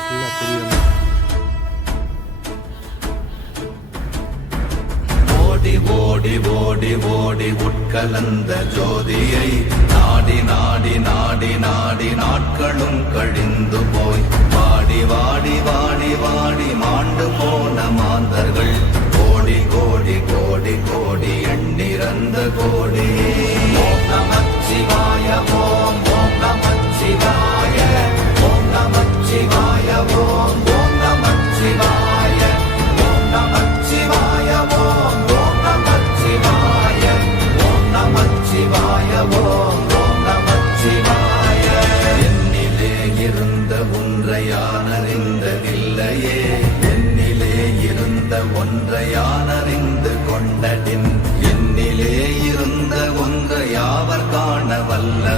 Video ஃபுல்லாக தெரியணும் ஓடி ஓடி ஓடி ஓடி உட்கலந்த ஜோதியை நாடி நாடி நாடி நாடி நாட்களும் கழிந்து போய். வாடி வாடி வாடி வாடி மாண்டு போன இருந்த ஒன்றை என்னிலே இருந்த ஒன்றையானறிந்து கொண்டடின் என்னிலே இருந்த ஒன்றை யாவர் காண வல்ல?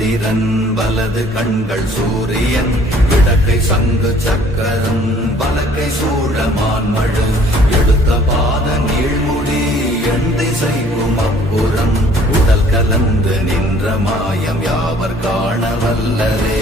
சந்திரன் வலது கண்கள் சூரியன் விடக்கை சங்கு சக்கரம் வலக்கை சூழமான் மழு. எடுத்த பாத நீழ்முடி எண் திசைக்கும் அப்புறம் உடல் கலந்து நின்ற மாயம் யாவர் காண வல்லரே.